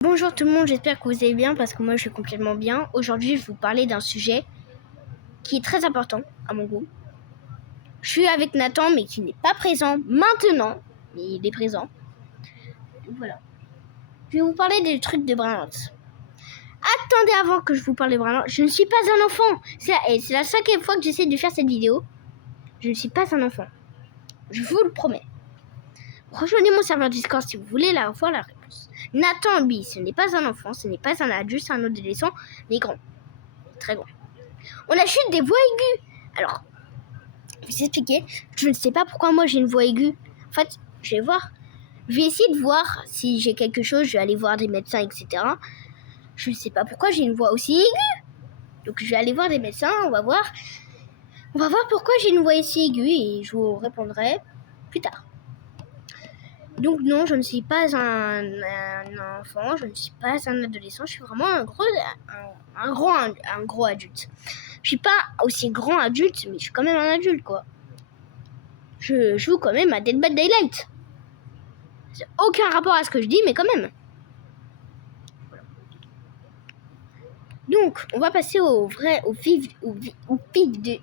Bonjour tout le monde, j'espère que vous allez bien parce que moi je suis complètement bien. Aujourd'hui je vais vous parler d'un sujet qui est très important à mon goût. Je suis avec Nathan mais qui n'est pas présent maintenant, mais il est présent. Donc voilà. Je vais vous parler des trucs de Brainrot. Attendez avant que je vous parle de Brainrot, je ne suis pas un enfant. C'est la cinquième fois que j'essaie de faire cette vidéo. Je ne suis pas un enfant. Je vous le promets. Rejoignez mon serveur Discord si vous voulez voir la réponse. Nathan, lui, ce n'est pas un enfant, ce n'est pas un adulte, c'est un adolescent, mais grand. Très grand. On a juste des voix aiguës. Alors, je vais vous expliquer. Je ne sais pas pourquoi moi j'ai une voix aiguë. En fait, je vais voir. Je vais essayer de voir si j'ai quelque chose. Je vais aller voir des médecins, etc. Je ne sais pas pourquoi j'ai une voix aussi aiguë. Donc, je vais aller voir des médecins. On va voir. On va voir pourquoi j'ai une voix aussi aiguë et je vous répondrai plus tard. Donc non, je ne suis pas un enfant, je ne suis pas un adolescent, je suis vraiment un gros adulte. Je suis pas aussi grand adulte, mais je suis quand même un adulte, quoi. Je joue quand même à Dead by Daylight. C'est aucun rapport à ce que je dis, mais quand même. Voilà. Donc, on va passer au pif de...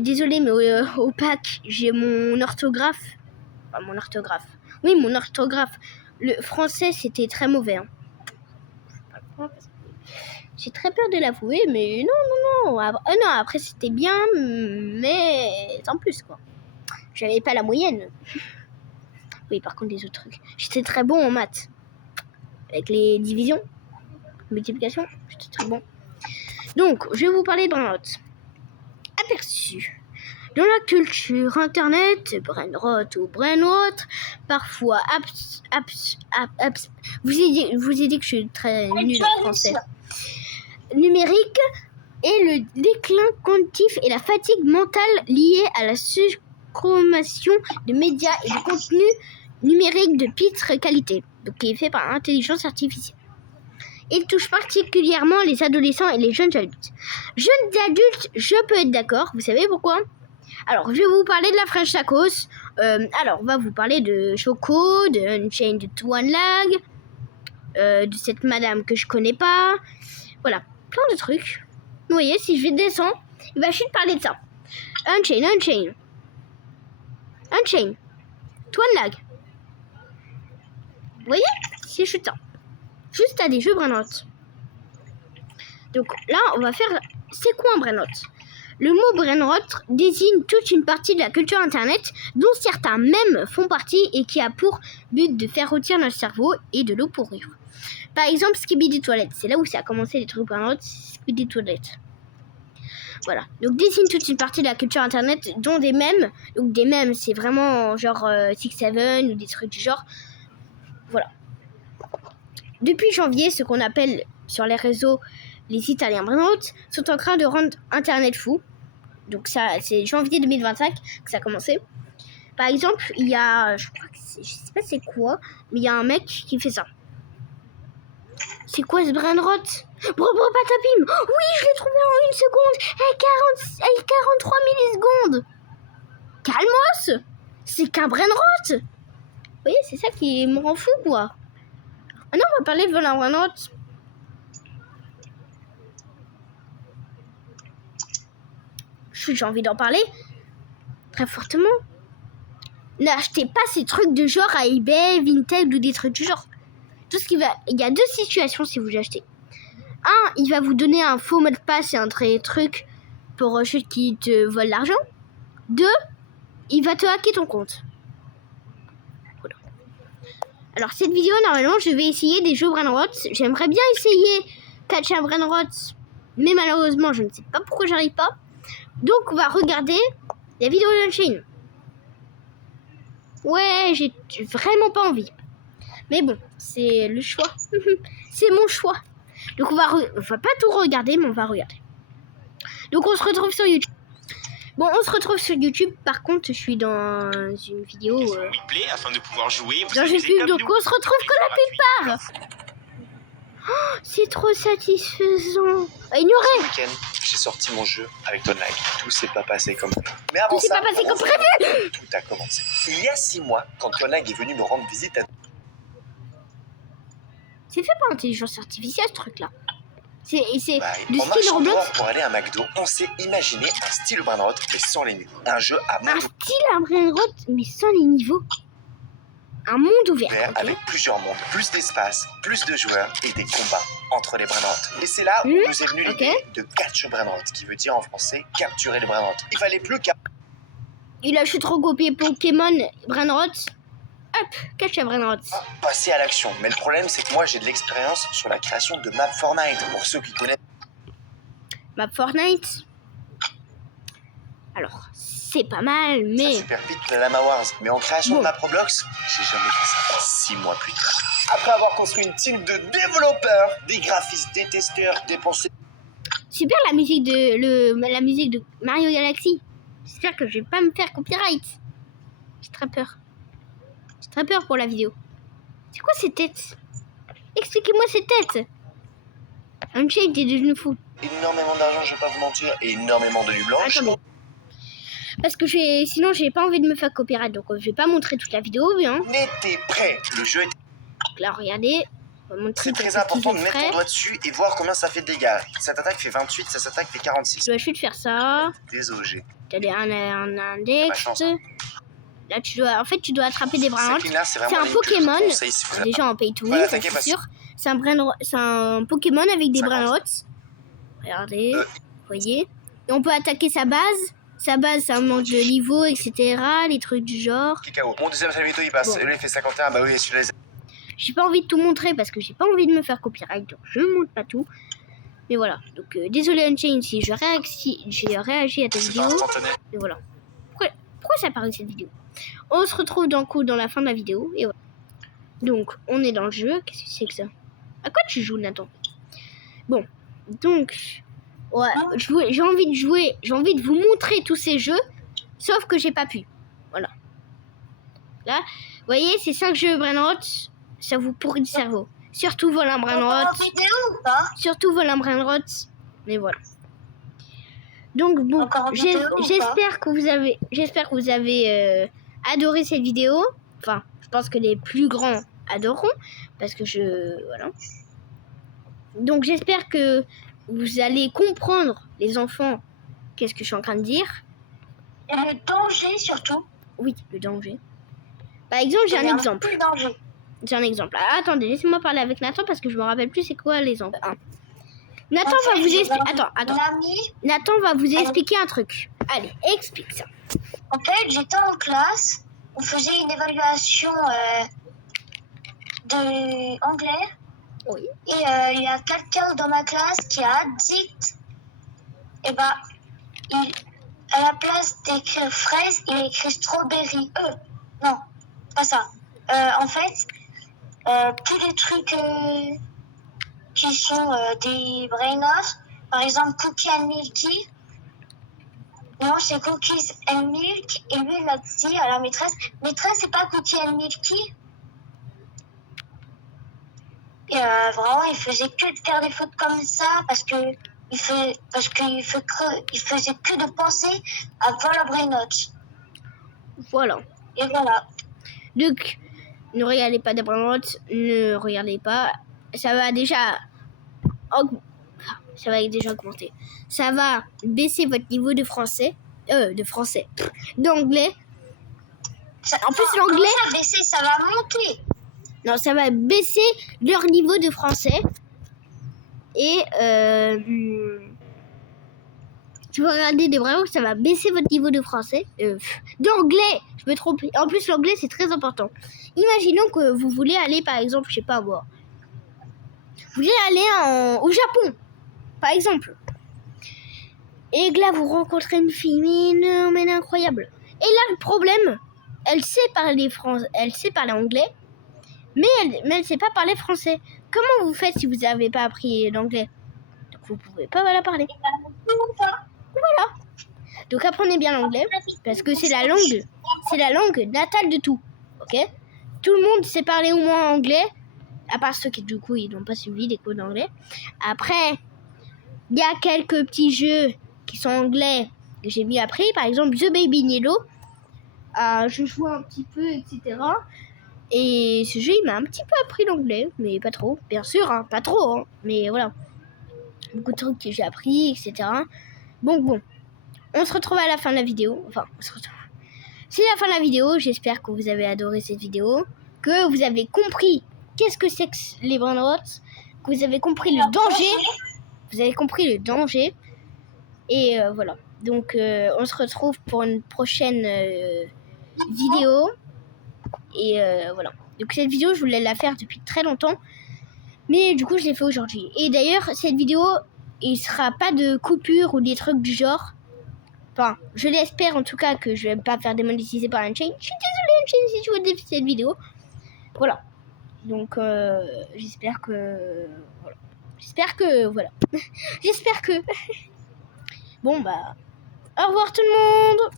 désolé, mais au pack, j'ai mon orthographe. Enfin, mon orthographe. Oui, mon orthographe. Le français, c'était très mauvais. Hein. J'ai très peur de l'avouer, mais non. Non, après, c'était bien, mais sans plus, quoi. J'avais pas la moyenne. Oui, par contre, les autres trucs. J'étais très bon en maths. Avec les divisions, multiplications, j'étais très bon. Donc, je vais vous parler de Brainrot. Aperçu. Dans la culture internet, Brainrot ou Brainrot, parfois vous ai dit que je suis très nulle en français. Numérique et le déclin cognitif et la fatigue mentale liée à la surconsommation de médias et de contenus numériques de piètre qualité, donc qui est fait par l'intelligence artificielle. Il touche particulièrement les adolescents et les jeunes adultes. Jeunes adultes, je peux être d'accord. Vous savez pourquoi ? Alors, je vais vous parler de la French Tacos. Alors, on va vous parler de Choco, de Unchained One Lag, de cette madame que je connais pas. Voilà, plein de trucs. Vous voyez, si je vais descendre, il va juste parler de ça. Unchained. One Lag. Vous voyez, c'est chutant. Juste à des jeux Brainrot. Donc là, on va faire... C'est quoi un Brainrot ? Le mot Brainrot désigne toute une partie de la culture internet dont certains mèmes font partie et qui a pour but de faire rôtir notre cerveau et de le pourrir. Par exemple, Skibidi Toilette, c'est là où ça a commencé les trucs Brainrot, Skibidi Toilette. Voilà, donc désigne toute une partie de la culture internet dont des mèmes. Donc des mèmes, c'est vraiment genre 6-7 ou des trucs du genre. Voilà. Depuis janvier, ce qu'on appelle sur les réseaux les Italiens Brainrot sont en train de rendre Internet fou. Donc ça, c'est janvier 2025 que ça a commencé. Par exemple, il y a, je crois que je sais pas c'est quoi, mais il y a un mec qui fait ça. C'est quoi ce Brainrot ? Bro patapim. Oui, je l'ai trouvé en 1 seconde. 43 millisecondes. Calmos. C'est qu'un Brainrot. Vous voyez, c'est ça qui me rend fou, quoi. Ah non, on va parler de la Brainrot. J'ai envie d'en parler très fortement. N'achetez pas ces trucs de genre à eBay, Vinted ou des trucs du genre. Tout ce qui va... Il y a 2 situations si vous achetez. 1, il va vous donner un faux mot de passe et un truc pour ceux qui te volent l'argent. 2, il va te hacker ton compte. Voilà. Alors cette vidéo, normalement, je vais essayer des jeux Brainrot. J'aimerais bien essayer Catch a Brainrot, mais malheureusement, je ne sais pas pourquoi j'arrive pas. Donc, on va regarder la vidéo d'Unchained. Ouais, j'ai vraiment pas envie. Mais bon, c'est le choix. C'est mon choix. Donc, on va pas tout regarder, mais on va regarder. Donc, on se retrouve sur YouTube. Bon, on se retrouve sur YouTube. Par contre, je suis dans une vidéo... afin de pouvoir jouer, dans une pub, donc on se retrouve quand la pub part. Oh, c'est trop satisfaisant. Ignorez. Ce week-end, j'ai sorti mon jeu avec Ton Lag. Tout s'est pas passé comme prévu. Mais avant Tout s'est ça, pas passé comme prévu. tout a commencé. Il y a 6 mois, quand Ton Lag est venu me rendre visite à... C'est fait par intelligence artificielle, ce truc-là. C'est du En style marchant Roblox. dehors pour aller à McDo, on s'est imaginé un style Brainrot mais sans les niveaux. Un jeu à Un monde style à Brainrot, mais sans les niveaux. Un monde ouvert, ouvert ok. avec plusieurs mondes, plus d'espace, plus de joueurs et des combats entre les Brainrot. Et c'est là où nous est venue l'idée de catch Brainrot, qui veut dire en français capturer les Brainrot. Il fallait plus qu'à Il a juste recopié Pokémon Brainrot. Hop, catch à Brainrot. passer à l'action. Mais le problème, c'est que moi, j'ai de l'expérience sur la création de maps Fortnite. Pour ceux qui connaissent Map Fortnite. Alors, c'est pas mal, ça mais... super vite la Lama Wars. Mais en création Bon. de map Roblox, j'ai jamais fait ça. 6 mois plus tard. Après avoir construit une team de développeurs, des graphistes, des testeurs, des penseurs, Super la musique de Mario Galaxy. J'espère que je vais pas me faire copyright. J'ai très peur. J'ai très peur pour la vidéo. C'est quoi ces têtes? Expliquez-moi ces têtes. Unchained t'es devenu fou. énormément d'argent, je vais pas vous mentir, et énormément de nuit blanche. Attendez. Parce que sinon j'ai pas envie de me faire copyright. Donc je vais pas montrer toute la vidéo, bien. On était prêt. Le jeu était... Donc là regardez. On va montrer C'est quelques très important de petits mettre ton extraits. doigt dessus et voir combien ça fait de dégâts. Cette attaque fait 28, cette attaque fait 46. Je dois juste faire ça. Désolé. T'as un index. Pas chance. Là tu dois attraper des Brainrot. Cette ligne-là, c'est vraiment C'est un une pub que je Pokémon. vous conseille si vous avez Déjà en pay to Pas win, ça attaquer, c'est pas sûr. C'est un Pokémon avec des 50. Brainrot. Regardez, vous voyez. Et on peut attaquer sa base. Sa base, ça manque de niveau, etc. Les trucs du genre. KO. Mon deuxième salvito, il passe. Bon. Lui, il fait 51. Bah oui, celui-là, J'ai pas envie de tout montrer parce que j'ai pas envie de me faire copyright. Donc je montre pas tout. Mais voilà. Donc désolé Unchained si j'ai réagi à ta c'est vidéo. pas instantané. Et voilà. Pourquoi ça apparaît cette vidéo? On se retrouve dans la fin de la vidéo. Et voilà. Donc, on est dans le jeu. Qu'est-ce que c'est que ça? À quoi tu joues, Nathan? Bon. Donc, ouais, j'ai envie de jouer. J'ai envie de vous montrer tous ces jeux. Sauf que j'ai pas pu. Voilà. Là, vous voyez, ces 5 jeux Brainrot, ça vous pourrit le cerveau. Surtout Volin Brainrot. vidéo ou pas? Surtout Volin Brainrot. Mais voilà. Donc bon, Encore en vidéo ou pas? j'espère que vous avez adoré cette vidéo. Enfin, je pense que les plus grands adoreront parce que voilà. Donc j'espère que vous allez comprendre, les enfants, qu'est-ce que je suis en train de dire. Et le danger surtout. Oui, le danger. Par exemple, j'ai un exemple. Plus danger. J'ai un exemple. Ah, attendez, laissez-moi parler avec Nathan parce que je me rappelle plus c'est quoi l'exemple. Nathan va vous expliquer. Attends. Nathan va vous expliquer un truc. Allez, explique ça. En fait, j'étais en classe. On faisait une évaluation de anglais. Oui. Et il y a quelqu'un dans ma classe qui a dit, et bah, à la place d'écrire fraise, il a écrit strawberry. Non, pas ça. En fait, tous les trucs qui sont des Brainrot, par exemple Cookie and Milky. Non, c'est Cookies and Milk. Et lui, il a dit à la maîtresse, c'est pas Cookie and Milky. Et vraiment, il faisait que de faire des fautes comme ça parce qu'il faisait que de penser à Vola Brainrot. Voilà. Et voilà. Donc, ne regardez pas des Brainrot, ne regardez pas. Ça va déjà augmenter. Ça va baisser votre niveau de français. D'anglais. En plus, l'anglais... Ça va baisser, ça va monter. Non, ça va baisser leur niveau de français. Et si vous regardez des Brainrot, ça va baisser votre niveau de français. D'anglais, je me trompe. En plus, l'anglais, c'est très important. Imaginons que vous voulez aller, par exemple, je sais pas moi. Vous voulez aller au Japon, par exemple. Et que là, vous rencontrez une fille, mais incroyable. Et là, le problème, elle sait parler anglais, mais elle sait pas parler français. Comment vous faites si vous n'avez pas appris l'anglais? Donc, vous pouvez pas la parler. Voilà. Donc, apprenez bien l'anglais, parce que c'est la langue natale de tout. Ok? Tout le monde sait parler au moins anglais. À part ceux qui, du coup, ils n'ont pas suivi des cours d'anglais. Après, il y a quelques petits jeux qui sont anglais que j'ai mis après. Par exemple, The Baby Yellow. Je joue un petit peu, etc. Et ce jeu, il m'a un petit peu appris l'anglais, mais pas trop, bien sûr, hein, pas trop, hein, mais voilà. Beaucoup de trucs que j'ai appris, etc. Bon. On se retrouve à la fin de la vidéo. Enfin, on se retrouve. C'est la fin de la vidéo. J'espère que vous avez adoré cette vidéo. Que vous avez compris qu'est-ce que c'est que les brain-rot. Que vous avez compris le danger. Vous avez compris le danger. Et voilà. Donc, on se retrouve pour une prochaine vidéo. Et voilà. Donc, cette vidéo, je voulais la faire depuis très longtemps. Mais du coup, je l'ai fait aujourd'hui. Et d'ailleurs, cette vidéo, il sera pas de coupure ou des trucs du genre. Enfin, je l'espère en tout cas que je vais pas faire démonétiser par Unchained. Je suis désolée Unchained si tu vois cette vidéo. Voilà. Donc j'espère que voilà. J'espère que voilà. J'espère que bon bah au revoir tout le monde.